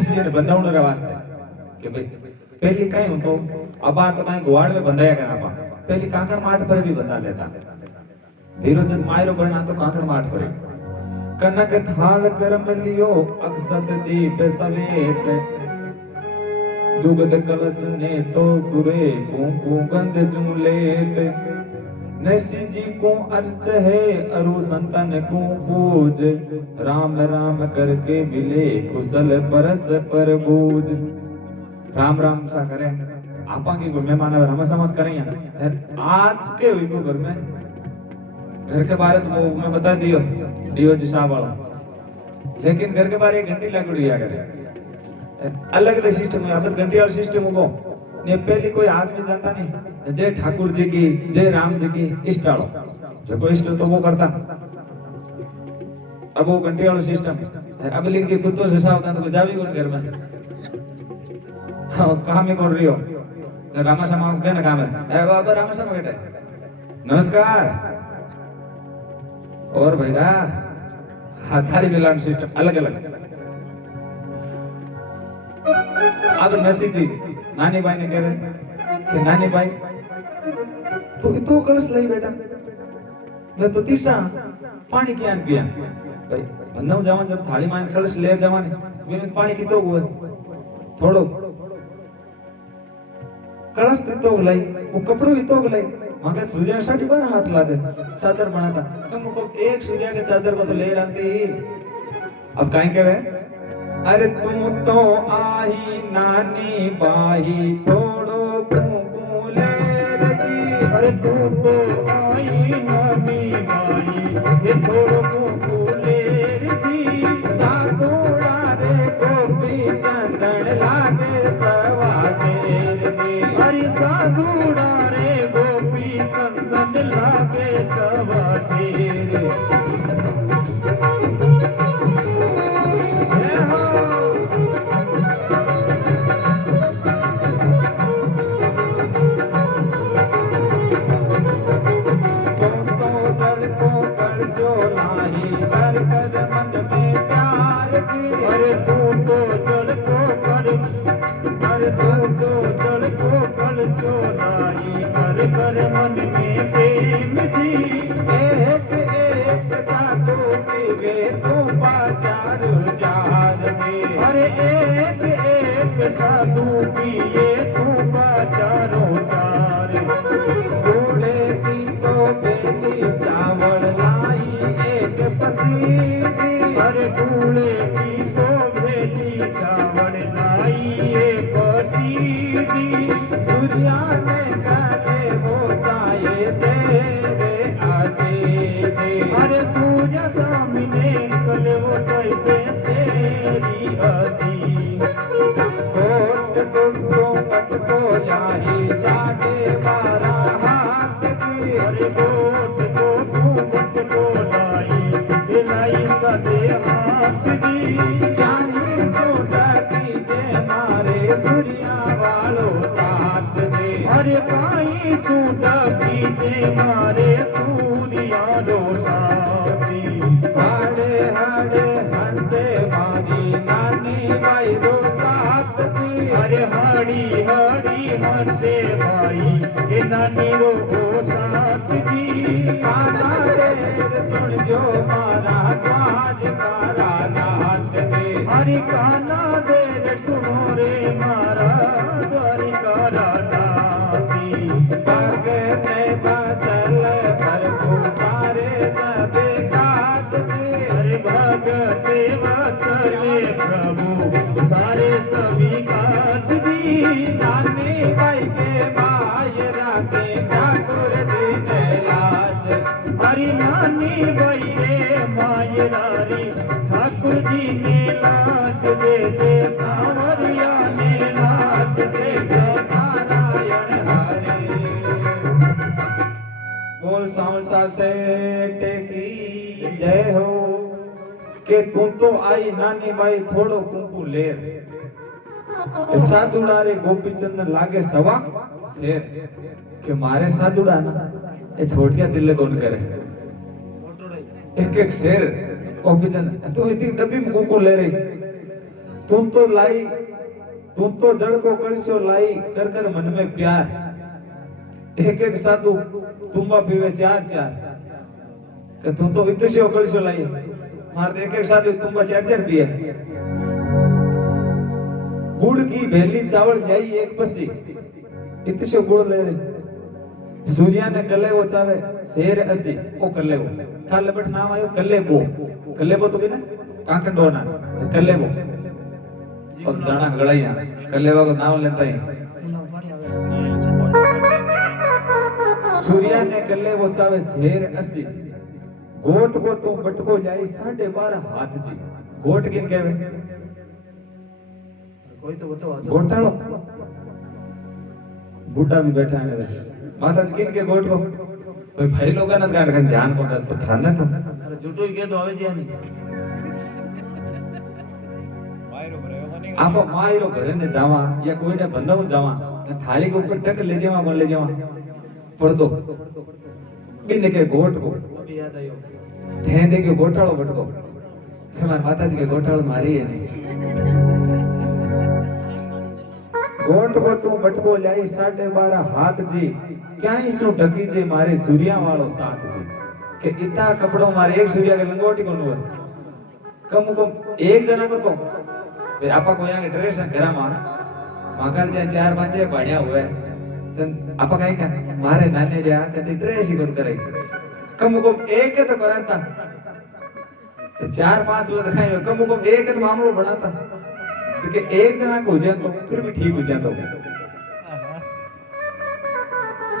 नरसिंह जी ने बंधावण रे वास्ते कि भाई पहली कहीं हूं तो अबार तो कहीं गुवाड़ में बंधाया करा पा पहली काकड़ माठ पर भी बंधा लेता धीरो जब मायरो बना तो काकड़ माठ पर कनक थाल करम लियो अक्षत दीप सवेत दुग्ध कलश ने तो दुरे कुंकु गंध चूलेत नरसिंह जी को अर्च है अरु संतन को पूज राम राम करके मिले कुशल परस पर बूझ राम राम सा करे आपा की कोई मेहमान रमस मत करें आज के हुई घर में घर के बारे तो मैं बता दियो डीओ जी साहब वाला लेकिन घर के बारे एक घंटी लगड़ी आ करे अलग अलग सिस्टम है अब घंटी और सिस्टम को ये पहले कोई आदमी जानता नहीं जय ठाकुर जी की जय राम जी की इष्ट आलो जो इष्ट तो वो करता अब वो घंटी वाला सिस्टम अब लिख के कुत्तों से सावधान तो जावी कौन घर में काम ही कर रही हो रामा शर्मा क्या ना काम है बाबा रामा शर्मा बेटे नमस्कार और भैया हाथाड़ी मिलान सिस्टम अलग अलग अब नरसिंह जी नानी भाई ने कह रहे कि नानी भाई तो इतो कलश लई बेटा मैं तो तीसरा पानी क्या पिया भाई बंदा जावन जब थाली में कलश ले जावाने वे पानी कितो हुए थोड़ो कलश कितो लाई वो कपड़ो कितो लाई मगर सूर्य साड़ी बार हाथ लागे चादर बनाता तुम को एक सूर्य के चादर को तो ले रंती अब काहे कहे अरे तू तो आई नानी बाही थोड़ो कुंकू ले रजी अरे तू तो आई नानी बाही ये थोड़ो कुंकू ले रजी सागुड़ा रे गोपी चंदन लागे सवा शेर जी अरे सागुड़ा रे गोपी चंदन लागे सवा शेर कर मन में प्रेम जी एक एक साधु पीवे तू बाजार जार में अरे एक एक साधु पिए तू बाजारो जार घोड़े की तो बेली चावल लाई एक पसीदी अरे घोड़े की तो बेली चावल लाई एक पसीदी सूर्या ने अरे सूर्य सामने कले वो जाइते सेरी हसी कोट कुंको पटको लाई 12.5 हाथ की अरे कोट को तू पटको लाई लाई 12.5 हाथ की जानी सोटा कीजे मारे सूर्या वालो साथ दे अरे काई सोटा कीजे मारे हड़ी हड़ी हर्षे भाई ये नानी रो साथ जी काना देर सुन जो मारा द्वार कारा नाथ जी हरि काना देर सुनो रे मारा द्वार कारा नाथी भगते बदल प्रभु सारे सबे कात जी हरि भगते बदले प्रभु सारे सभी कात नानी भाई के मायरा के ठाकुर जी ने लाज हरी नानी भाई रे मायरा रे ठाकुर जी ने लाज दे दे सावरिया ने लाज से नारायण हरे बोल सांसा से टेकी जय हो के तू तो आई नानी भाई थोड़ो कुंकू लेर साधुड़ा रे गोपीचंद लागे सवा शेर के मारे साधुड़ा ना ये छोटिया दिल कौन करे एक एक शेर गोपीचंद तो इतनी डब्बी में कुंकू ले रही तुम तो जड़ को कलशो लाई कर कर मन में प्यार। एक एक साधु तुम्बा पीवे चार चार कि तुम तो इतने कलशो लाई मार एक एक साधु तुम्बा चार चार पिए। गुड़ की भेली चावल जाई एक पसी इतने गुड़ ले रहे। सूर्या ने कले वो चावे शेर असी ओ कले वो काले बट नाम आयो कले बो तो भी ना कांकंडो ना कले वो और जाना गड़ाइया कलेवा को नाम लेता ही। सूर्या ने कले वो चावे शेर असी गोट को तू बटको जाई 12.5 हाथ जी। गोट किन कहवे कोई तो बताओ गोटालो बूढ़ा भी बैठा है माता जी किन के गोट को कोई भाई लोग ना का ध्यान को तो था ना तो अरे झूठो ही कह दो आवे जी नहीं आप मायरो घरे ने जावा या कोई ने बंदाऊ जावा थाली के ऊपर टक ले जावा कौन ले जावा पढ़ दो बिन के गोट को अभी याद आयो थे दे के गोटाळो बटको हमार माताजी के गोटाळो मारी है नहीं। गोट को तू बटको लाई 12.5 हाथ जी क्या इसु ढकी जे मारे सूर्या वालो साथ जी के इतना कपड़ो मारे एक सूर्या के लंगोटी कोन हुआ कम एक जना को तो आपा को यहाँ ड्रेस घरा माकड़ जा 4-5 बढ़िया हुए आपा कहीं का मारे नाने जा कदी ड्रेस ही कोन करे कम एक तो कराता 4-5 वो दिखाई कम एक तो मामलो बनाता कि एक जना को हो तो फिर भी ठीक हो जाता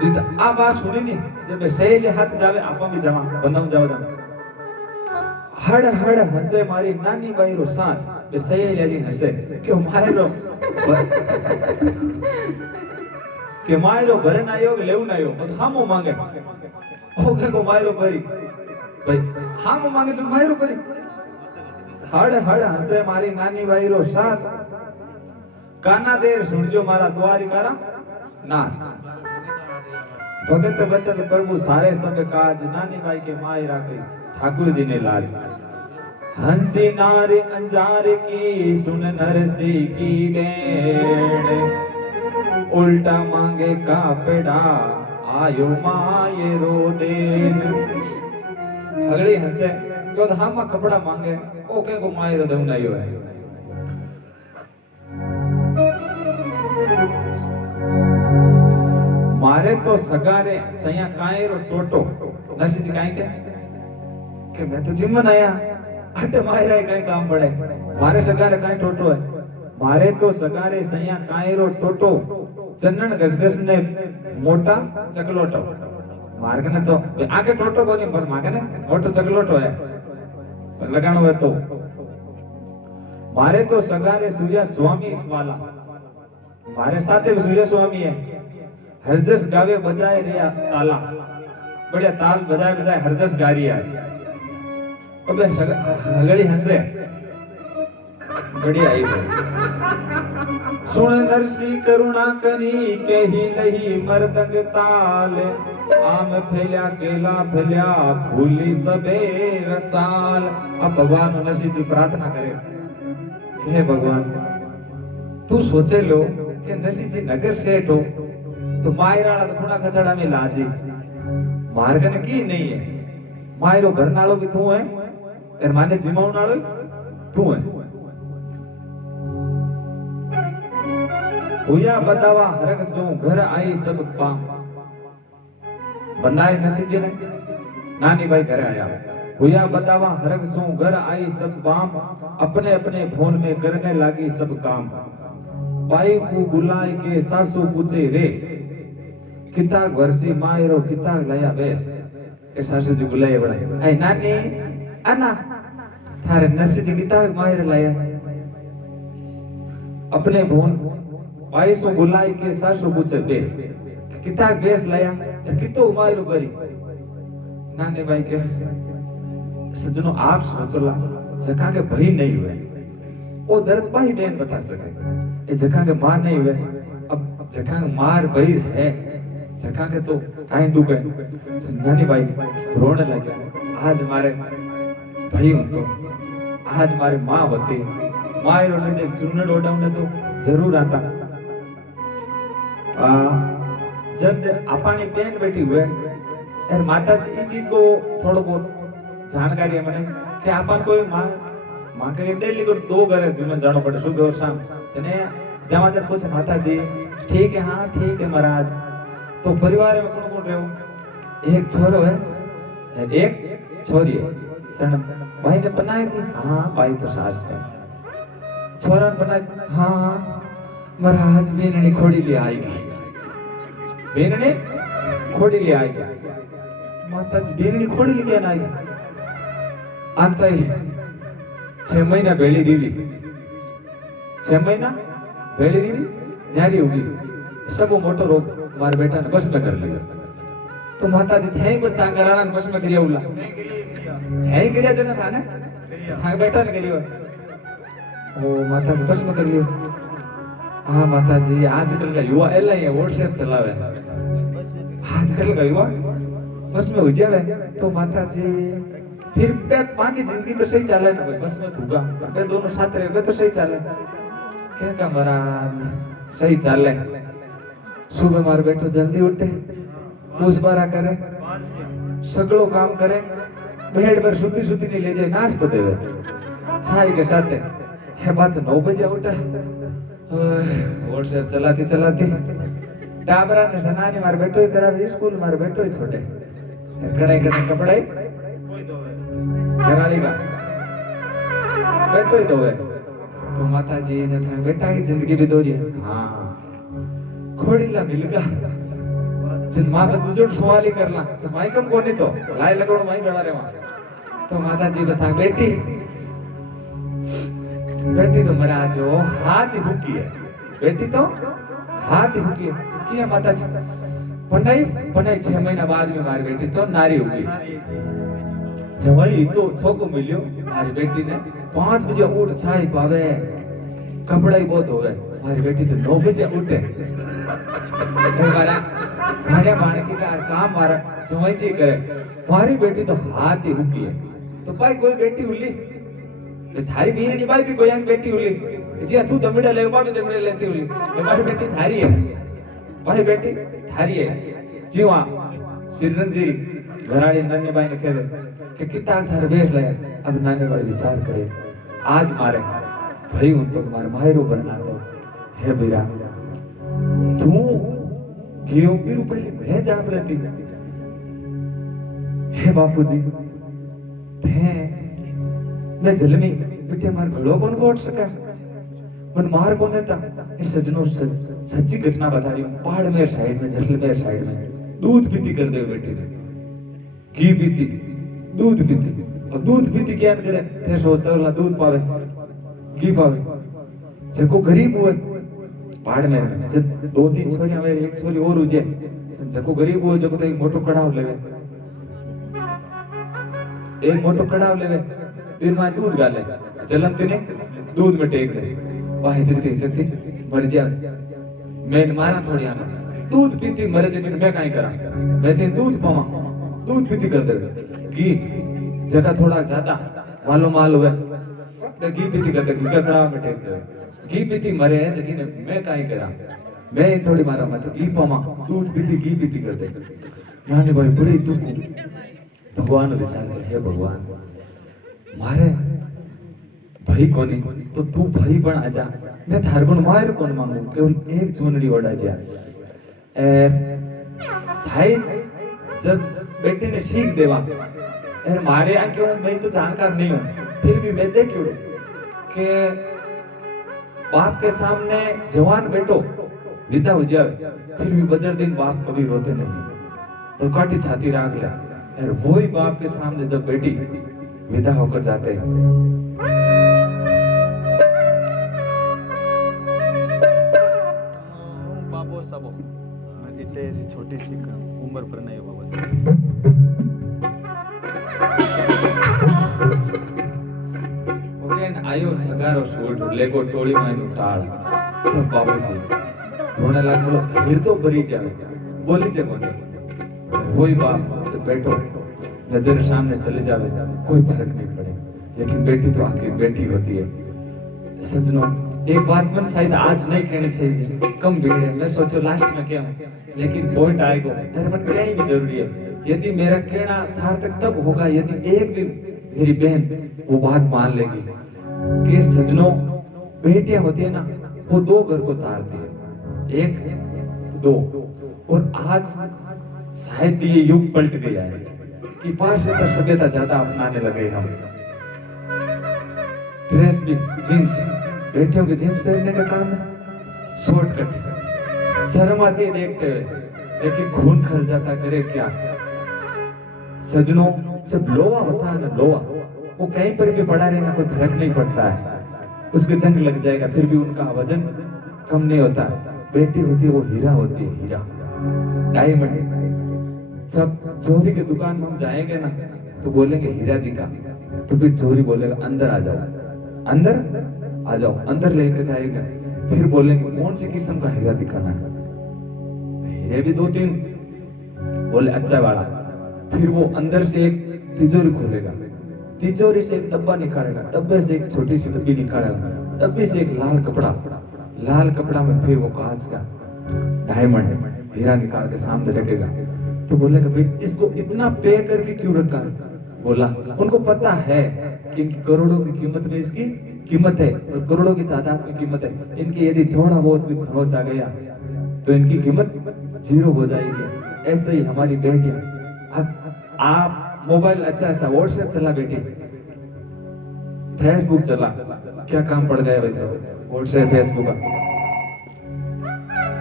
जित आ बात सुनी नहीं जब सही हाथ जावे आपा भी जमा बनाऊ जाओ हड़ हड़ हंसे मारी नानी बाई रो साथ बे सही लेजी हंसे क्यों मायरो के मायरो भरे ना योग लेऊ ना योग और हमो मांगे ओके को मायरो भरी भाई हमो मांगे तो मायरो भरी हड़ हड़ हंसे मारी नानी बाई रो साथ काना देर सुनजो मारा द्वारिकारा ना भगत बचन प्रभु सारे सब काज नानी बाई के माई राखी ठाकुर जी ने लाज। हंसी नार अंजार की सुन नरसी की बेड़ उल्टा मांगे का पेड़ा आयो माये रो देन। अगली हंसे क्यों हम कपड़ा मांगे ओके को माये रो देव नहीं है। मारे तो सगारे सया काए रो टोटो नसी जी काए के मैं तो जिम आया हट मायरा काई काम पड़े मारे सगारे काई टोटो है मारे तो सगारे सया काए रो टोटो चन्नन घसघस ने मोटा चकलोटो मार्ग ने तो आके टोटो को नहीं पर मागे ने मोटो चकलोटो है लगानो है तो मारे तो सगारे सूर्य स्वामी वाला मारे साथे भी सूर्य स्वामी है। हरजस गावे बजाए रिया ताला बढ़िया ताल बजाए बजाए हरजस गा रिया है। अबे हगड़ी हंसे बढ़िया आई सुन नरसी करुणा करी कही लही मरदंग ताल आम फैल्या केला फैल्या फूली सबे रसाल। अब भगवान नरसी जी प्रार्थना करे हे भगवान तू सोचे लो कि नरसी जी नगर सेठ हो तो मायराला तो खुणा खचड़ा में लाजी मार्गन की नहीं है मायरो घर नालो भी तू है और माने जिमाऊ नालो तू है। हुया बतावा हरक सो घर आई सब पाम बनाए नसी जी ने नानी भाई घर आया हुया बतावा हरक सो घर आई सब पाम अपने अपने फोन में करने लगी सब काम। बाई को बुलाए के सासू पूछे रेस किता वर्षी मायरो किता लाया बेस ए सासू जी बुलाए बड़ा ए नानी अन्ना थारे नरसी जी किता मायर लाया अपने भून बाई सो बुलाए के सासू पूछे बेस किता बेस लाया कितो मायरो बरी नानी भाई के सजनो आप सोचला जका के भई नहीं हुए वो दर्द भाई बहन बता सके ए जका के मार नहीं हुए अब जका मार भई है जका के तो काई दुख है नानी भाई रोने लगे आज मारे भाई तो आज मारे माँ होती मायरो ने चुन्नड़ ओढ़ाने तो जरूर आता। जब अपनी बहन बेटी हुए यार माता जी इस चीज को थोड़ा बहुत जानकारी है मैंने कि अपन कोई माँ के डेली को 2 घरे जिम्मे जाना पड़े सुबह और शाम जने जमा जब पूछे माता जी ठीक है हाँ ठीक है महाराज तो परिवार में कौन कौन रहो एक छोरो है एक छोरी है जन भाई ने बनाई थी हाँ भाई तो सास है छोरा ने बनाई हाँ महाराज बेननी खोड़ी ले आएगी बेननी खोड़ी ले आएगी माता जी बेननी खोड़ी लेके आएगी आता ही 6 महीना भेड़ी रीवी 6 महीना भेड़ी रीवी न्यारी होगी सब मोटो रोग मार बेटा ने बस में कर लिया तो माता जी थे बस तांगराना ने बस में करिया उला है ही करिया जना था ने हाँ बेटा ने करियो ओ माता जी बस में कर लियो हाँ माता जी आजकल का युवा एला ये व्हाट्सएप चलावे आजकल का युवा बस में हो जावे तो माता जी फिर माँ की जिंदगी तो सही चले ना बस में दूंगा वे दोनों साथ रहे तो सही चले क्या का महाराज सही चले सुबह मार बेटो जल्दी उठे पूछ बारा करे सगड़ो काम करे बेड पर सुती सुती नहीं ले जाए नाश्तो देवे चाय के साथ है बात 9 बजे उठे व्हाट्सएप चलाती चलाती टाबरा ने सनानी मार बेटो ही करावे स्कूल मार बेटो ही छोटे कड़ाई कड़ाई कपड़ा ही घराली का बेटो ही दोवे तो माता जी जब बेटा की जिंदगी भी दो रही है हाँ खोड़ीला मिलगा जिन माँ का दूसरा सवाल ही करना तो माई कम कोनी तो लाई लगोड़ माई बड़ा रे वहाँ तो माता जी बता बेटी बेटी तो महाराज हो हाथ ही भूखी है बेटी तो हाथ ही भूखी है क्या माता जी पढ़ाई 6 महीना बाद में हमारी बेटी तो नारी होगी जवाई तो छोको मिलियो हमारी बेटी ने 5 बजे उठ चाय पावे कपड़ा ही बहुत होवे हमारी बेटी तो 9 बजे उठे हमारा भाड़े भाड़े की काम मारा जवाई जी करे हमारी बेटी तो हाथ ही रुकी है तो भाई कोई बेटी उली थारी बीर नहीं भाई भी कोई एक बेटी उली जी तू दमिड़ा ले बाबी दमिड़ा लेती उली हमारी बेटी थारी है भाई बेटी थारी है जी वहां सिरन जी घराड़ी नन्हे भाई ने कहे कि कितना थारे बेस ले अब नाने भाई विचार करे आज मारे भाई उन तो तुम्हारे मायरो बनना तो है बीरा तू गियो बीरू पहले मैं जाप रहती है बापूजी थे मैं जलमी बिटे मार घड़ो कौन कोट सका मन मार कौन था इस सजनों सच्ची घटना बता रही हूँ पहाड़मेर साइड में जैसलमेर साइड में दूध पीती कर दे बेटे ने घी पीती दूध पीती और दूध पीती क्या करे थे सोचता वाला दूध पावे घी पावे जको गरीब हुए पहाड़मेर में जब 2-3 छोरियां मेरे एक छोरी और उजे जको गरीब हुए जको तो एक मोटो कड़ाव लेवे एक मोटो कड़ाव लेवे फिर मां दूध गाले जलन तिने दूध में टेक दे वाहे जगती मर जा मैं मारा थोड़ी आना दूध पीती मरे जगन मैं काई करा मैं ते दूध पावा दूध पीती कर दे घी जगह थोड़ा ज्यादा मालो माल हुए तो घी पीती कर दे घी का कड़ाव में टेक दे घी पीती मरे जगन मैं काई करा मैं थोड़ी मारा मैं तो घी पावा दूध पीती घी पीती कर दे नानी भाई बड़ी दुख भगवान विचार कर हे भगवान मारे भाई कोनी तो तू भाई बन आजा मैं थार गुण मार कौन मांगू केवल एक चुनरी ओढ़ा जा शायद जब बेटे ने सीख देवा मारे यहाँ क्यों मैं तो जानकार नहीं हूँ फिर भी मैं देखूं कि बाप के सामने जवान बेटो विदा हो जाए फिर भी बजर दिन बाप कभी रोते नहीं और काटी छाती राख ले और वही बाप के सामने जब बेटी विदा होकर जाते हैं बाबो सबो मेरी तेरी छोटी सी उम्र पर नहीं बाबा ओके आयो सगारो सूट लेगो टोली में टाळ सब बाबूजी रोने लग बोलो फिर तो भरी जावे बोली जे कोने वही बाप से बेटो नजर सामने चले जावे कोई फर्क नहीं पड़े लेकिन बेटी तो आखिर बेटी होती है सजनों, एक बात मन शायद आज नहीं कहनी चाहिए, कम भीड़ है, मैं सोचो लास्ट में क्या, लेकिन पॉइंट आएगा, मेरे मन में यही भी जरूरी है। यदि मेरा कहना सार्थक तब होगा यदि एक दिन मेरी बहन वो बात मान लेगी कि सजनों, बेटियां होती है ना, वो दो घर को तारती है, एक दो। और आज शायद ये युग पलट गया है कि पाश्चात्य सभ्यता ज्यादा अपनाने लगे हम। ड्रेस भी जींस, बेटियों के जींस पहनने का काम है, शॉर्टकट, शर्म आती है देखते हुए, लेकिन खून खल जाता, करे क्या। सजनों, जब लोहा होता है ना, लोहा वो कहीं पर भी पड़ा रहना कोई फर्क नहीं पड़ता है, उसके जंग लग जाएगा फिर भी उनका वजन कम नहीं होता। बेटी होती है वो हीरा होती है, हीरा, डायमंड। जब चोरी की दुकान में हम जाएंगे ना तो बोलेंगे हीरा दिखा, तो फिर चोरी बोलेगा अंदर आ जाओ, अंदर आ जाओ, अंदर लेके जाएगा, फिर बोलेंगे कौन सी किस्म का हीरा दिखाना है, हीरे भी दो तीन, बोले अच्छा वाला। फिर वो अंदर से एक तिजोरी खोलेगा, तिजोरी से एक डब्बा निकालेगा, डब्बे से एक छोटी सी डब्बी निकालेगा, डब्बी से एक लाल कपड़ा, लाल कपड़ा में फिर वो कांच का डायमंड हीरा निकाल के सामने रखेगा। तो बोलेगा भाई इसको इतना पे करके क्यों रखा है? बोला उनको पता है कि इनकी करोड़ों की कीमत में इसकी कीमत है, और करोड़ों की तादाद में कीमत है, इनकी यदि थोड़ा बहुत भी खरोच आ गया तो इनकी कीमत जीरो हो जाएगी। ऐसे ही हमारी बेटियां, अब आप मोबाइल अच्छा व्हाट्सएप चला बेटी, फेसबुक चला, क्या काम पड़ गया भाई व्हाट्सएप फेसबुक का।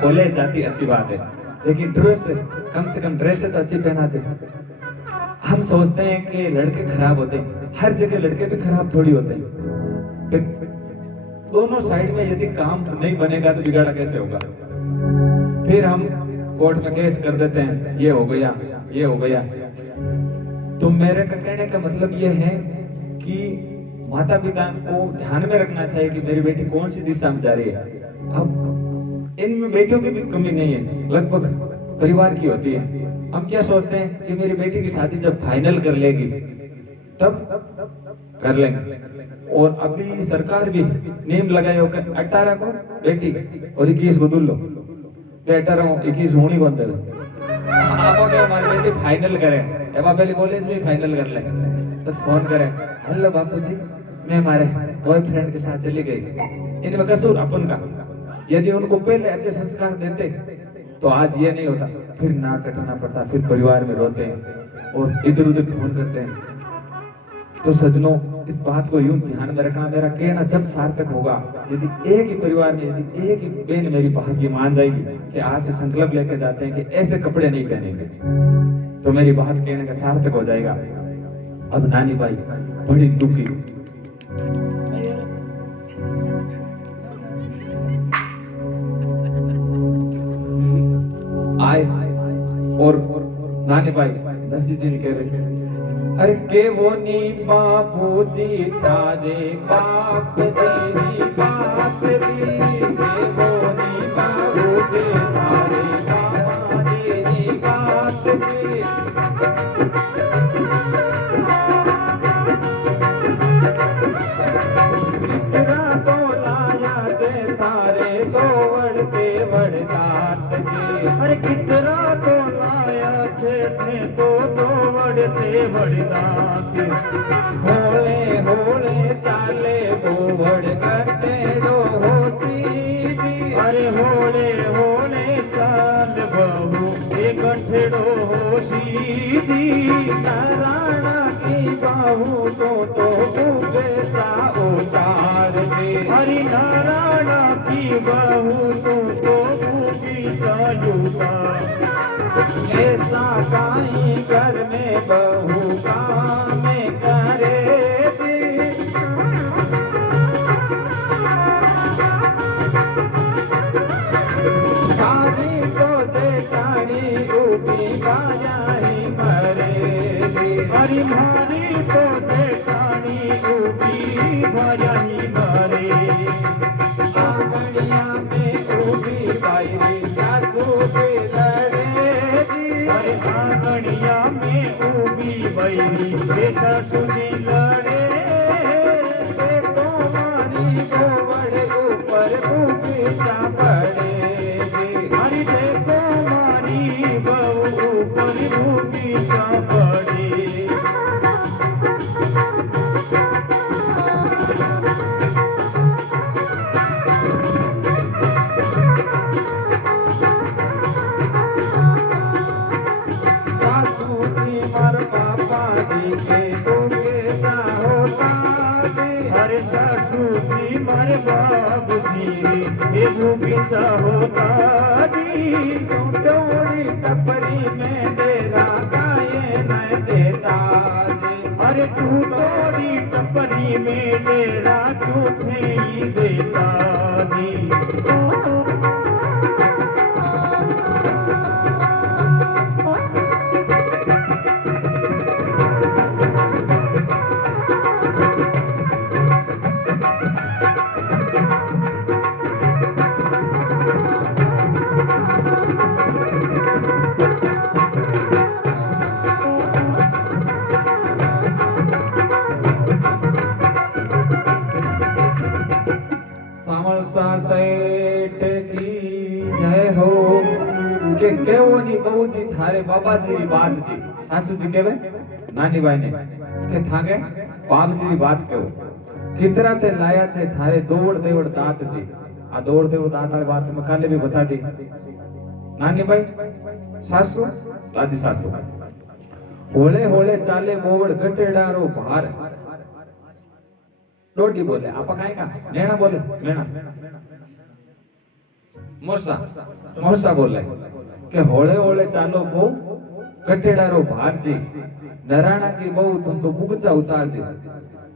कॉलेज जाती अच्छी बात है, लेकिन ड्रेस कम से कम ड्रेस तो अच्छी पहनाते। हम सोचते हैं कि लड़के खराब होते हैं, हर जगह लड़के भी खराब थोड़ी होते हैं। दोनों साइड में यदि काम नहीं बनेगा तो बिगाड़ा कैसे होगा? फिर हम कोर्ट में केस कर देते हैं, ये हो गया, ये हो गया। तो मेरे का कहने का मतलब ये है कि माता पिता को ध्यान में रखना चाहिए कि मेरी बेटी कौन सी दिशा में जा रही है। अब इनमें बेटियों की भी कमी नहीं है, लगभग परिवार की होती है। हम क्या सोचते हैं कि मेरी बेटी की शादी जब फाइनल कर लेगी तब कर लेंगे, और अभी सरकार भी नियम लगाए हो कि 18 को बेटी और 21 को दुल्लो, 18 21 होनी कौन दे हमारी बेटी फाइनल करे, पहले कॉलेज में फाइनल कर ले, बस फोन करे, हेलो बापूजी मैं हमारे बॉयफ्रेंड के साथ चली गई। इनमें कसूर अपन का। यदि उनको पहले अच्छे संस्कार देते तो आज ये नहीं होता। फिर ना कटना पड़ता, फिर परिवार में रोते हैं और इधर उधर फोन करते हैं। तो सजनों, इस बात को यूं ध्यान में रखना, मेरा कहना जब सार्थक होगा, यदि एक ही परिवार में यदि एक ही बहन मेरी बात ये मान जाएगी कि आज से संकल्प लेके जाते हैं कि ऐसे कपड़े नहीं पहनेंगे, तो मेरी बात कहने का सार्थक हो जाएगा। अब नानी बाई बड़ी दुखी, आए और नानी बाई नसी जी ने कह रहे, अरे के वो नी बाबूजी तारे बाप तेरी बात दी, के वो नी बाबूजी तारे बाबा तेरी बात दी। कितना तो लाया जे तारे दो वड़ते वड़दात जी, अरे कितना तो लाया छे थे तो दो वड़ते वड़दाते, होले होले चाले बोवड़ कटेड़ो होसी जी, अरे होले होले चाल बहू ए गठड़ो सीधी, नारायणा की बाहू को तो डूबे सा उतार दे, हरि नारायणा की बहू तो भूखी जायूता, ऐसा काई घर में बहू काम करे जी। कारी तो जेठानी उठी गाया ही मरे जी, हरि मारी तो जेठानी उठी भया ही मरे, आंगनिया में उठी बायरी सासू के लड़े जी, हरि मारे बाप जी ये बगीचा होता जी टोड़ी टपरी में डेरा गाये न देता जी अरे तू तोड़ी टपरी में डेरा क्यों फेंक देता जी सेठ की जय हो के केवो नी बहू जी थारे बाबाजी री बात जी सासू जी केवे नानी बाई ने के थागे बाप जी री बात केवो कितरा ते लाया छे थारे दौड़ देवड़ दात जी आ दौड़ देवड़ दात वाली बात में काले भी बता दी नानी बाई सासू दादी सासू होले होले चाले बोवड़ कटेडारो भार डोडी बोले आपा काई का नेणा बोले नेणा मोरसा बोले के होले होले चालो बहू कटेडारो भार जी नराणा की बहू तुम तो बुगचा उतार जी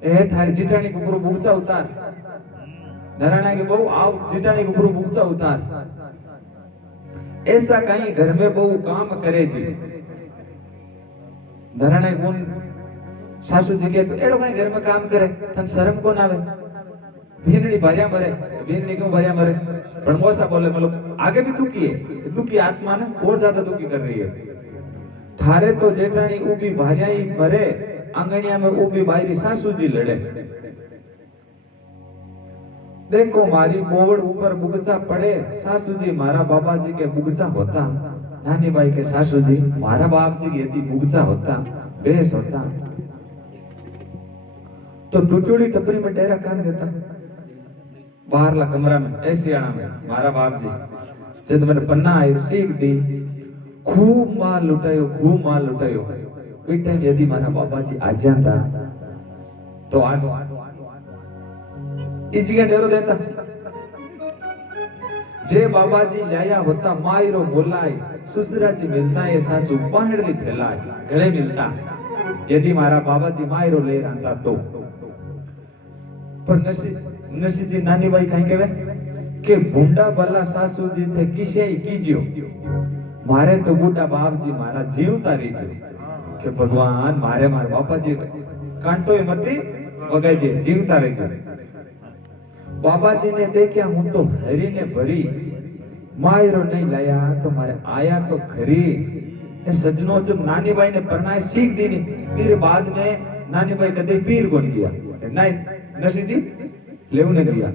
ए थारी जिठानी के ऊपर बुगचा उतार नराणा की बहू आओ जिठानी के ऊपर बुगचा उतार ऐसा कहीं घर में बहू काम करे जी नराणा की गुण सासू जी के तो एड़ो कहीं घर में काम करे तन शर्म को ना आवे भीनड़ी भारिया मरे भीनड़ी क्यों भारिया मरे पर मोसा बोले मतलब आगे भी दुखी आत्मा ने और ज्यादा दुखी कर रही है थारे तो जेठानी उबी भारिया ही मरे आंगनिया में उबी बायरी सासू जी लड़े देखो मारी बोवड़ ऊपर बुगचा पड़े सासू जी मारा बाबा जी के बुगचा होता नानी बाई के सासू जी मारा बाप जी यदि बुगचा होता बेस होता तो टुटुड़ी टपरी में डेरा कान देता बाहरला कमरा में ऐसी आना में मारा बाप जी जब मैंने पन्ना आई सीख दी खूब माल लुटायो इस टाइम यदि मारा बाबा जी आ जाता तो आज इचके डेरो देता जे बाबा जी लाया होता मायरो मोलाई सुसरा जी मिलता है सासू पहाड़ी फैलाए गले मिलता यदि मारा बाबा जी मायरो ले रहा तो पर नसी जी नानी बाई कहीं कहवे के बुंडा बल्ला सासू जी थे किसे ही कीजियो मारे तो बूढ़ा बाप जी मारा जीवता रहीजो के भगवान मारे बापा जी कांटो मती वगाई जे जीवता रहीजो बाबा जी ने देखा हूं तो हरी ने भरी मायरो नहीं लाया तो मारे आया तो खरी ये सजनो जब नानी बाई ने परनाए सीख दी नहीं फिर बाद में नानी बाई कदे पीर कौन किया नहीं नसी जी लेव ने किया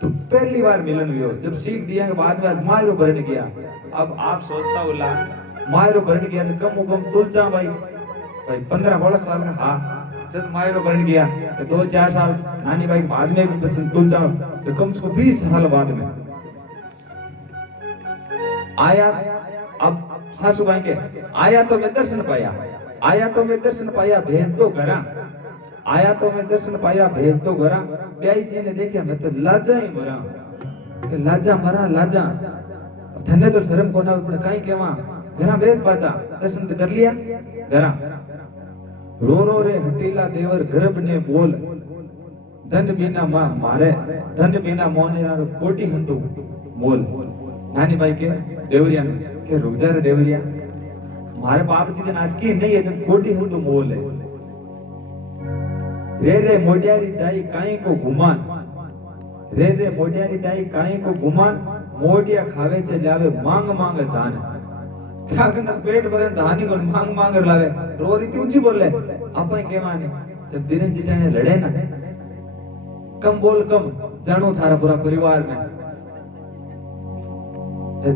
तो पहली बार मिलन हुआ जब सीख दिया के बाद में आज मायरो भरने गया अब आप सोचता हो ला मायरो भरने गया तो कम तुलचा भाई 15-16 साल का हाँ जब मायरो भरने गया तो 2-4 साल नानी भाई बाद में भी तुलचा तो कम से कम 20 साल बाद में आया अब सासू भाई के आया तो मैं दर्शन पाया भेज दो घरा आया तो मैं दर्शन पाया भेज दो घरा ब्याई जी ने देखा मैं तो लाजा ही मरा के लाजा थने तो शर्म कोना पण काई केवा घरा बेस पाचा दर्शन कर लिया घरा रो रे हटीला देवर गर्भ ने बोल धन बिना मारे धन बिना मोनेरा कोटी हंतो मोल नानी भाई के देवरिया के रुक जा रे देवरिया मारे बाप जी के नाच की नहीं है जब कोटी हंतो मोल है रे मोडियारी जाई काई को गुमान रे मोडियारी जाई काई को गुमान मोडिया खावे चे लावे मांग धान क्या करना पेट भरे धानी को मांग लावे रो रीति ऊंची बोल ले अपन के माने जब धीरज जी ने लड़े ना कम बोल कम जानो थारा पूरा परिवार में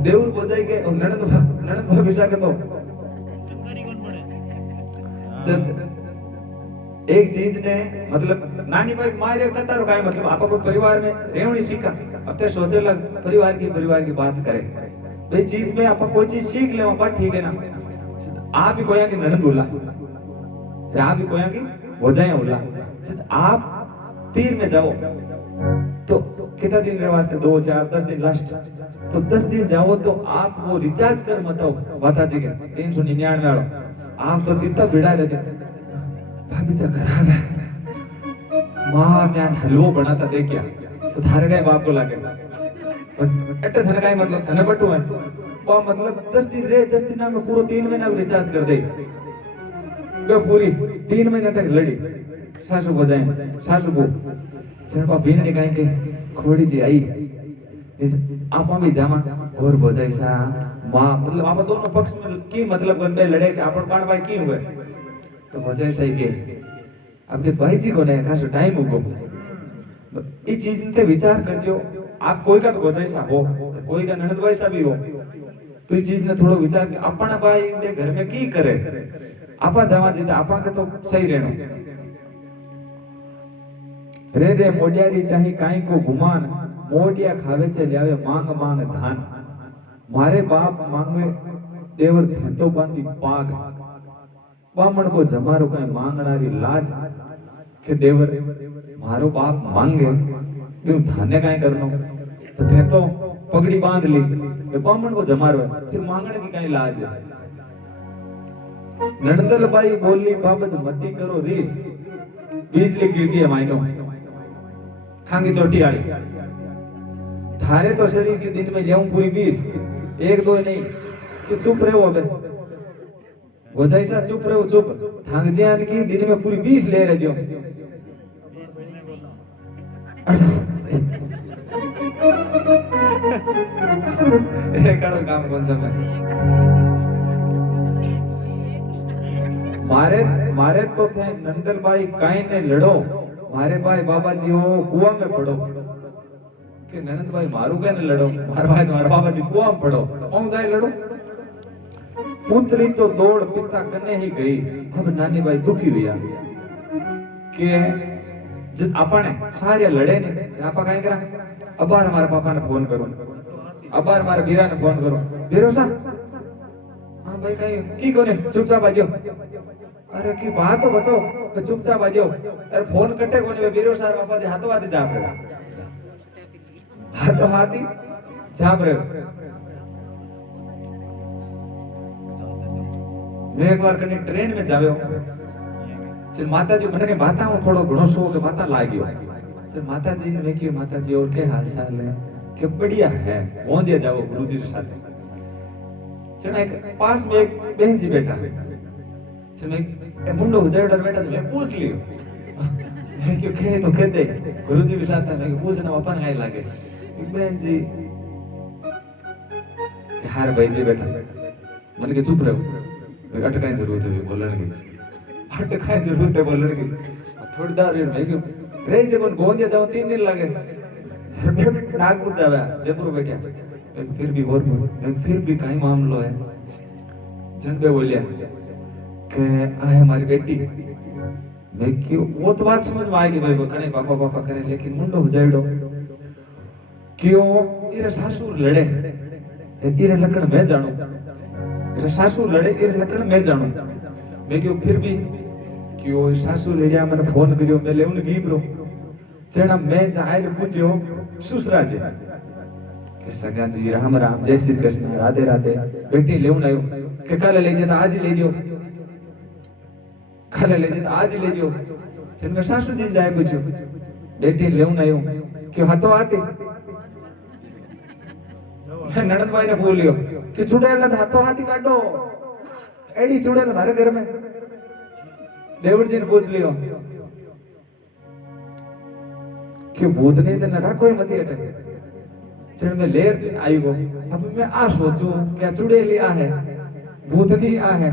देवर बोझाई के ननद भाभिशा के तो जब एक चीज ने मतलब नानी भाई मारे कतारो काय मतलब आपा को परिवार में रेवणी सीखा अब ते सोचे लग परिवार की बात करे भाई चीज में आपा कोई चीज सीख ले आपा ठीक है ना आप ही कोया की ननद बोला आप ही कोया की हो जाए बोला आप पीर में जाओ तो कितना दिन रहे वास्ते 2 4 10 दिन लास्ट तो 10 दिन जाओ तो आप वो रिचार्ज कर मत आओ माता जी के 399 वालो आप तो इतना भिड़ा रहते भाभी चा खराब है मां मैं हलवो बनाता दे क्या तो थारे गए बाप को लागे एटे थने काई मतलब थने बटू है वो मतलब 10 दिन रे 10 दिन में पूरा 3 महीना को रिचार्ज कर दे वो पूरी 3 महीने तक लड़ी सासू को जाए सासू को चरपा बीन ने कहीं के खोड़ी दी आई आपा भी जामा और भोजाई सा मां मतलब आप दोनों पक्ष में की मतलब गन पे लड़े के अपन पाण भाई की हुए तो भोजाई सही के आपके भाई जी को ने खासो टाइम हुगो ये चीज पे विचार करजो आप कोई का तो भोजाई सा हो कोई का ननद भाई सा भी हो तो ये चीज ने थोड़ो विचार के अपना भाई ने घर में की करे आपा जावा जीता आपा के तो सही रहनो रे रे मोडियारी चाही काई को गुमान मोडिया खावे चे ल्यावे मांग मांग धान मारे बाप मांगे देवर थेतो बांधी पाग बामण को जमारो कई मांगणारी लाज के देवर मारो बाप मांगे क्यों थाने काई करनो तो थेतो पगड़ी बांध ली ये बामण को जमारो फिर मांगने की काई लाज नंदल बाई बोली बाबज मती करो रीस बिजली गिरती है मायनो खांगी चोटी आड़ी थारे तो शरीर के दिन में लेऊं पूरी 20 एक दो नहीं कि चुप रहो अबे वो जैसा चुप रहो चुप थांग जान की दिन में पूरी 20 ले रहे जो कड़ो काम कौन सा मारे मारे तो थे नंदल भाई काई ने लड़ो मारे भाई बाबा जी हो कुआं में पड़ो के ननद भाई मारू के न लड़ो मार भाई तुम्हारा बाबा जी कुआं में पड़ो कौन जाए लड़ो पुत्री तो दौड़ पिता कने ही गई अब नानी भाई दुखी हुई के जब अपने सारे लड़े ने आपा काई करा अबार हमारे पापा ने फोन करो अबार हमारे बीरा ने फोन करो बीरो सा हां भाई कहीं की कोने चुपचाप आ जाओ अरे की बात तो बताओ तो चुपचाप आ जाओ अरे फोन कटे कोने बीरो साहब पापा जी हाथों हाथ जाप रहे हाथों हाथ जाप रहे मैं एक बार कने ट्रेन में जावे चल माता जी मने के बाता हूं थोड़ो घणो सो के बाता लाग्यो चल माता जी ने की माता जी और के हाल चाल है के बढ़िया है गोंदिया जाओ गुरुजी के साथ चल एक पास में एक बहन जी बैठा चल मैं मुंडो उजाड़ बैठा मैं पूछ लियो मैं क्यों कहे तो कह दे गुरुजी के साथ मैं पूछना अपन गाय लागे एक बहन जी हार भाई जी बैठा मन के चुप रहो अटकाए जरूरत है बोलने की अटकाए जरूरत है बोलने की थोड़ी देर मैं क्यों रे जब गोंदिया जाओ 3 दिन लगे मैं नागपुर जावे जयपुर बैठा फिर भी और फिर भी कहीं मामलो है जन पे बोलिया कि आ है हमारी बेटी मैं क्यों वो तो बात समझ में आएगी भाई वो कने पापा पापा करे लेकिन मुंडो उजाड़ो क्यों तेरे सासुर लड़े तेरे लकड़ मैं जानू तेरे सासुर लड़े तेरे लकड़ मैं जानू मैं क्यों फिर भी क्यों सासुर लड़िया मैंने फोन करियो मैं लेउन गीबरो जना मैं जाए पूछो सुसरा जी के सगा जी राम राम जय श्री कृष्ण राधे राधे बेटी लेउन आयो के काले ले जे आज ले जो काले ले जे आज ले जो जन में सासू जी जाए पूछो बेटी लेउन आयो क्यों हाथों आते मैं ननद भाई ने बोलियो कि चुड़ैल हाथों हाथी काटो एडी चुड़ैल हमारे घर में देवर जी ने पूछ लियो कि भूत नहीं तो नरा कोई मत अटके चल मैं लेर दिन आई गो अब मैं आ सोचूं क्या चुड़ैली आ है भूतनी आ है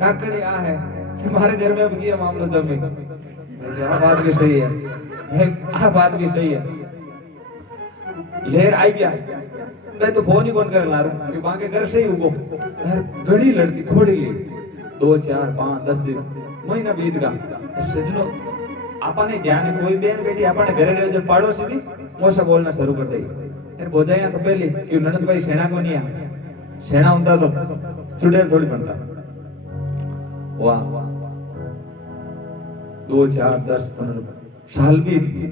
डाकड़ी आ है तुम्हारे घर में अब ये मामला जमी आ बात भी सही है आ बात भी सही है लेर आई गया मैं तो फोन ही कौन कर ला रहा कि बाके घर से ही उगो घड़ी लड़ती खोड़ी ली 2 4 5 10 दिन महीना बीत गया सजनो आपने ध्यान है कोई बहन बेटी आपने घरे रहे जब पड़ोसी भी मोसा बोलना शुरू कर दी यार बोझाया तो पहले क्यों ननद भाई सेना को नहीं आ सेना होता तो चुड़ैल थोड़ी बनता वाह 2 4 10 15 साल बीत गए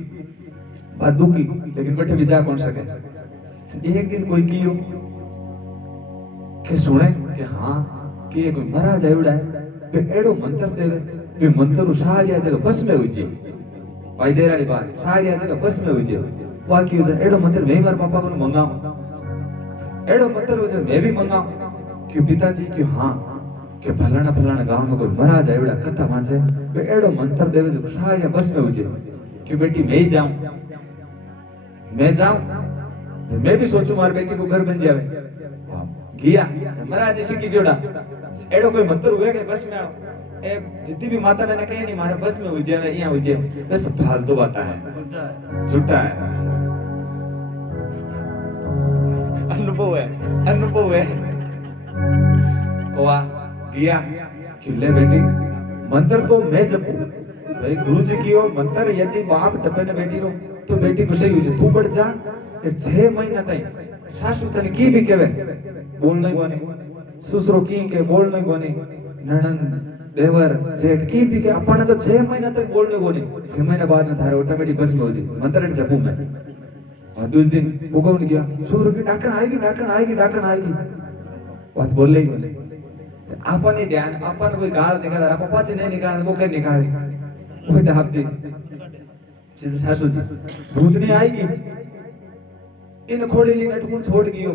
बात दुखी लेकिन बैठे विचार कौन सके। एक दिन कोई कियो के सुने कि हाँ कि कोई महाराज आयुड़ा है वे एड़ो मंत्र देवे वे मंत्र सारिया जगह बस में हुई भाई देर वाली बात सारिया जगह बस में हुई बाकी हो जाए एड़ो मंत्र मैं मार पापा को मंगाऊं एड़ो मंत्र हो जाए मैं भी मंगाऊं क्यों पिताजी क्यों हाँ कि फलाना फलाना गांव में कोई महाराज आयुड़ा कथा वांचे वे एड़ो मंत्र देवे जो सारिया बस में हुई क्यों बेटी मैं ही जाऊं मैं जाऊं मैं भी सोचूं मार बेटी को घर बन जावे गया महाराज ऐसे की जोड़ा एड़ो कोई मंत्र हुए के बस में आओ ए जितनी भी माता मैंने कही नहीं मारे बस में हुई जावे यहाँ हुई जावे बस फालतू बातें हैं झूठा है अनुभव है वाह गया कि ले बेटी मंत्र तो मैं जपू भाई गुरु जी की हो मंत्र यदि बाप जपे ने बेटी रो तो बेटी को सही हुई तू बढ़ जा 6 महीना ताई सासू तने की भी कहवे बोल नहीं कोनी ससुरो की के बोल नहीं कोनी ननंद देवर जेठ की भी के अपन तो 6 महीना तक बोलने कोनी 6 महीना बाद में थारे ऑटोमेटिक बस में हो जी मंत्र जपू मैं और दूसरे दिन भूगोन गया सूर की डाकण आएगी बात बोल ले कोनी अपन ही ध्यान अपन कोई गाल निकाल रहा पापा जी नहीं निकाल वो कर निकाल वो तो आप जी सीधे सासू जी दूध नहीं आएगी इन खोड़ी ली नटकुन छोड़ गियो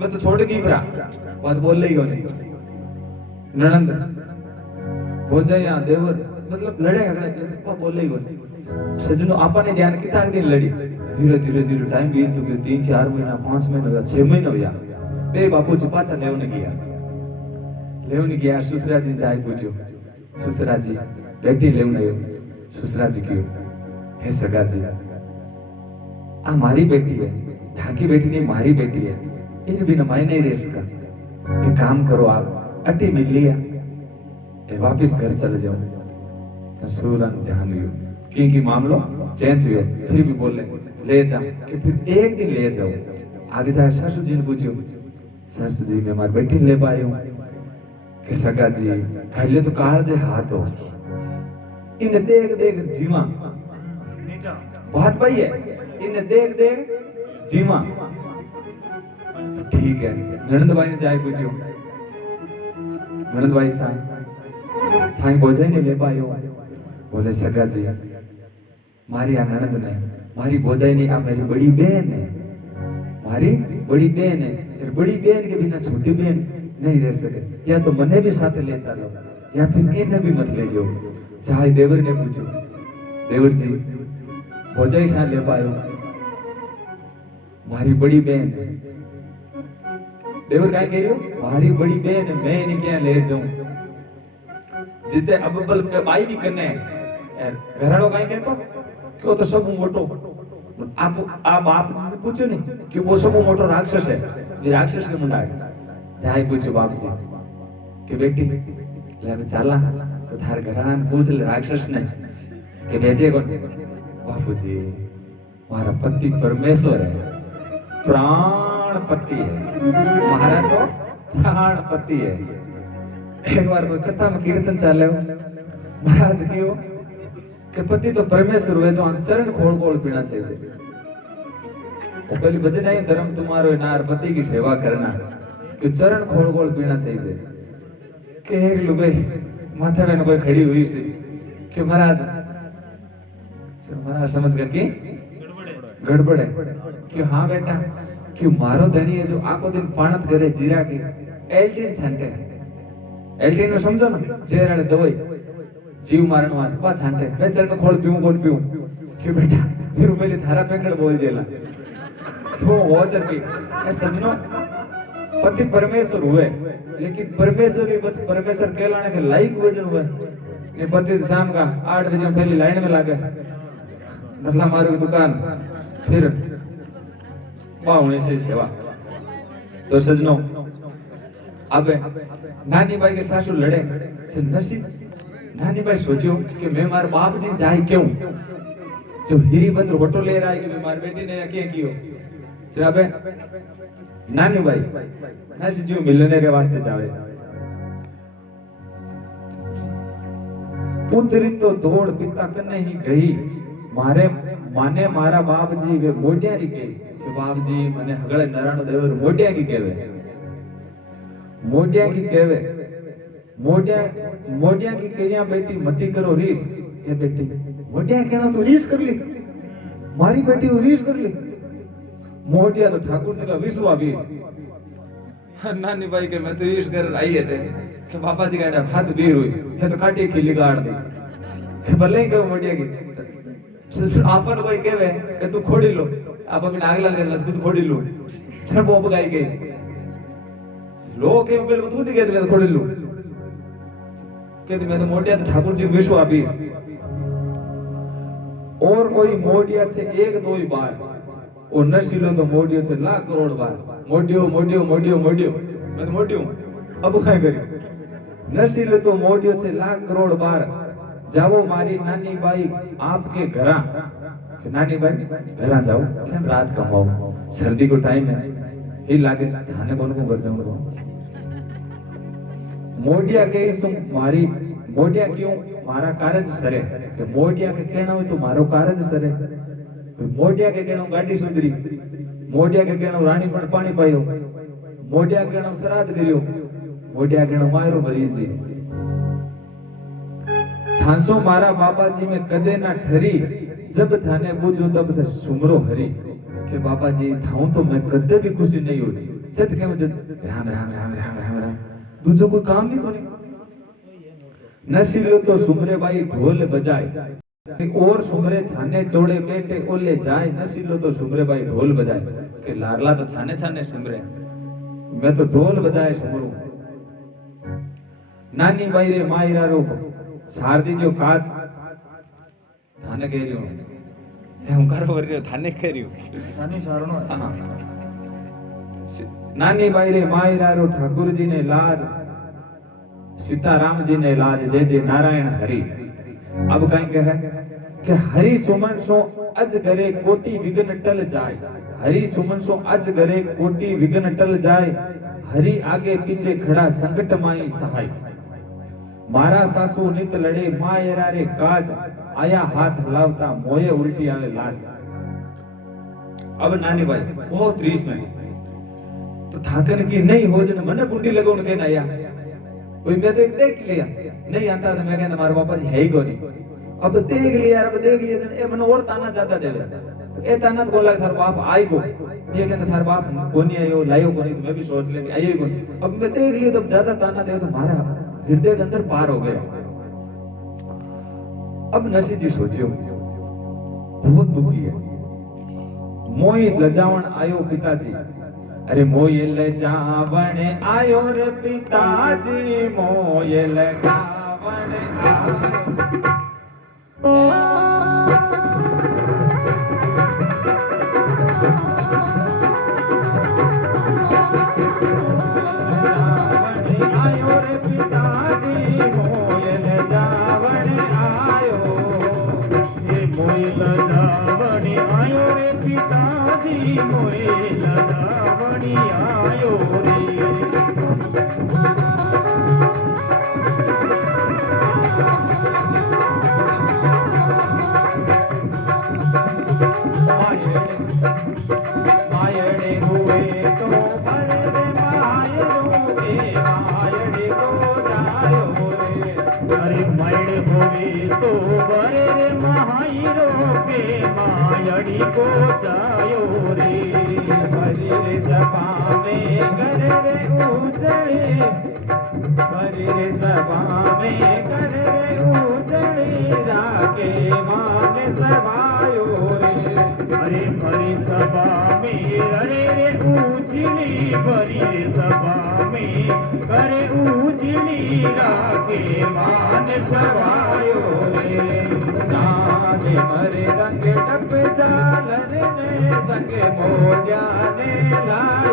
मैं तो छोड़ गई भरा बात बोल रही हो नहीं ननंद हो जाए यहाँ देवर मतलब लड़े झगड़े वो बोल रही हो सजनो आपने ध्यान कितना दिन लड़ी धीरे धीरे टाइम बीत तो 3-4 महीना 5 महीना 6 महीना हुआ बे बापू जी पाचा लेवने गया सुसरा जी जाए पूछो सुसरा जी बेटी लेवने सुसरा जी क्यों हे सगा जी आ मारी बेटी है ढाकी बेटी नहीं मारी बेटी है इन बिना मैं नहीं रह सका एक काम करो आप अटी मिल लिया वापिस घर चले जाओ सूरन ध्यान हुई क्योंकि मामलो चेंज हुए फिर भी बोले ले जाओ कि फिर एक दिन ले जाओ आगे जाए सासू जी ने पूछो सासू जी मैं हमारी बेटी ले पाई हूँ कि सगा जी पहले तो काल जे हाथ हो इन देख जीवा बात भाई है इन देख जीवा ठीक है ननंद भाई ने जाए पूछो ननंद भाई साईं थाई बोझे नहीं ले पायो बोले सगा जी मारी आ ननंद ने मारी बोझाई नहीं आ मेरी बड़ी बहन है मारी बड़ी बहन है बड़ी बहन के बिना छोटी बहन नहीं रह सके या तो मने भी साथ ले चलो या फिर इन्हें भी मत ले जाओ चाहे देवर ने पूछो देवर जी बोझाई सा ले पायो मारी बड़ी बहन देवर क्या कह रही हो मारी बड़ी बहन है मैं नहीं क्या ले जाऊं जिते अब बल पे बाई भी करने घराड़ो कहीं कहतो क्यों तो सब मोटो आप जी से पूछो नहीं कि वो सब मोटो राक्षस है ये राक्षस के मुंडा है जाए पूछो बाप जी कि बेटी ले चला तो थारे घरान पूछ ले राक्षस ने कि भेजे कौन बापू जी हमारा पति परमेश्वर है प्राण पति है महाराज तो प्राण पति है एक बार कोई कथा में कीर्तन चाले हो महाराज की हो कि पति तो परमेश्वर हुए जो चरण खोल पीना चाहिए वो पहली भजन है धर्म तुम्हारो नार पति की सेवा करना कि चरण खोल पीना चाहिए कि एक लुगाई माथा में कोई खड़ी हुई सी कि महाराज समझ कर की गड़बड़ है कि हाँ बेटा कि मारो धनी है जो आखो दिन पाणत करे जीरा की एल्टीन छंटे एल्टीन में समझो ना जेराले दवाई जीव मारण वास्ते पा छांटे मैं चरण खोल पीऊं कि बेटा फिर मेरी धारा पेंगड़ बोल जेला तो हो जबकि मैं सजनो पति परमेश्वर हुए लेकिन परमेश्वर ही बस परमेश्वर कहलाने के लायक वजन हुए ये पति शाम का 8 बजे पहली लाइन में लागे नल्ला मारू की दुकान फिर पाहुणे से सेवा तो सजनो अब नानी बाई के सासू लड़े नसीब नानी बाई सोचो कि मैं मार बाप जी जाए क्यों जो हीरी बंद होटो ले रहा है कि मार बेटी ने क्या कियो जब नानी बाई नसी जीव मिलने के वास्ते जावे पुत्री तो दौड़ पिता कने ही गई मारे माने मारा बाप जी वे मोडिया री के बाप जी मने हगळे नराणो देवर मोडिया की केवे मोडिया की केवे मोडिया मोडिया की केरिया बेटी मती करो रीस ये बेटी मोडिया कहना तो रीस कर ली मारी बेटी वो रीस कर ली मोडिया तो ठाकुर जी का विश्वा बीस नानी भाई के मैं तो रीस कर आई है के बापा जी का हाथ बीर हुई है तो काटी खिली गाड़ दी के भले ही के मोडिया की आपन कोई केवे के तू खोड़ी लो आप अभी नागला ले तू खोड़ी लो सर वो गाई गई लोग के बिल तू दी गए खोड़ी लो कहती मैं तो मोडिया तो ठाकुर जी विश्व आपीस और कोई मोडिया से एक दो ही बार और नशीलो तो मोडियो से लाख करोड़ बार मोडियो मोडियो मोडियो मोडियो मैं तो मोडियो अब क्या करी नशीलो तो मोडियो से लाख करोड़ बार जाओ मारी नानी बाई आपके घरा नानी बाई घरा जाओ क्या रात कमाओ सर्दी को टाइम है ही लागे थाने कौन को घर जाऊंगा मोडिया के सुन मारी मोडिया क्यों मारा कारज सरे के मोडिया के कहना हो तो मारो कारज सरे मोडिया के कहना गाड़ी सुधरी मोडिया के कहना रानी पण पानी पायो मोडिया के कहना श्राद्ध करियो मोडिया के कहना मायरो भरी जी थांसो मारा बाबा जी में कदे ना ठरी जब थाने बुझो तब थ सुमरो हरी के बाबा जी थाऊं तो मैं कदे भी खुशी नहीं हुई सत के मुझे राम राम राम राम राम राम दूसरो कोई काम नहीं कोनी नशीलो तो सुमरे बाई ढोल बजाए और सुमरे छाने चौड़े बेटे ओले जाए नशीलो तो सुमरे बाई ढोल बजाए के लाडला तो छाने छाने सुमरे मैं तो ढोल बजाए सुमरू नानी बाई रे मायरा रो शारदी जो काज थाने कह रही हूं हम करो वर रही थाने कह रही हूं थाने सारनो हां नानी बाई रे मायरा रो ठाकुर जी ने लाज सीताराम जी ने लाज जय जय नारायण हरि अब कहीं कहे कि हरि सुमन सो अज करे कोटि विघ्न टल जाए हरि सुमन सो अज करे कोटि विघ्न टल जाए हरि आगे पीछे खड़ा संकट माई सहाय मारा सासू नित लड़े मायरा रे काज आया हाथ हलावता मोये उल्टी आवे लाज अब नानी भाई बहुत रीस में तो थाकन की नहीं हो जन मने बुंडी लगो उनके नया कोई मैं तो एक देख लिया नहीं आता था मैं कहना हमारे पापा जी है ही कोनी अब देख लिया यार अब देख लिया ए मन और ताना ज्यादा देवे ए ताना तो लगा थार बाप आई को ये कहता थार बाप कोनी आयो लायो कोनी तो मैं भी सोच लेती आयो कोनी अब मैं देख लिया तो ज्यादा ताना देवे तो मारा हृदय के अंदर पार हो गया अब नसी जी सोचियो बहुत दुखी है मोई लजावण आयो पिताजी अरे मोये लजावण आयो रे पिताजी मोये लजावण आयो को जायो रे हरि रे सभा में कर रे उजड़े हरि रे सभा में कर रे उजड़े राके मान सभायो रे हरि हरि सभा में अरे रे उजड़ी हरि रे सभा में करे उजड़ी राके मान सभायो रे जाने मरे रंग टप जालर ने संग मोडिया ने ला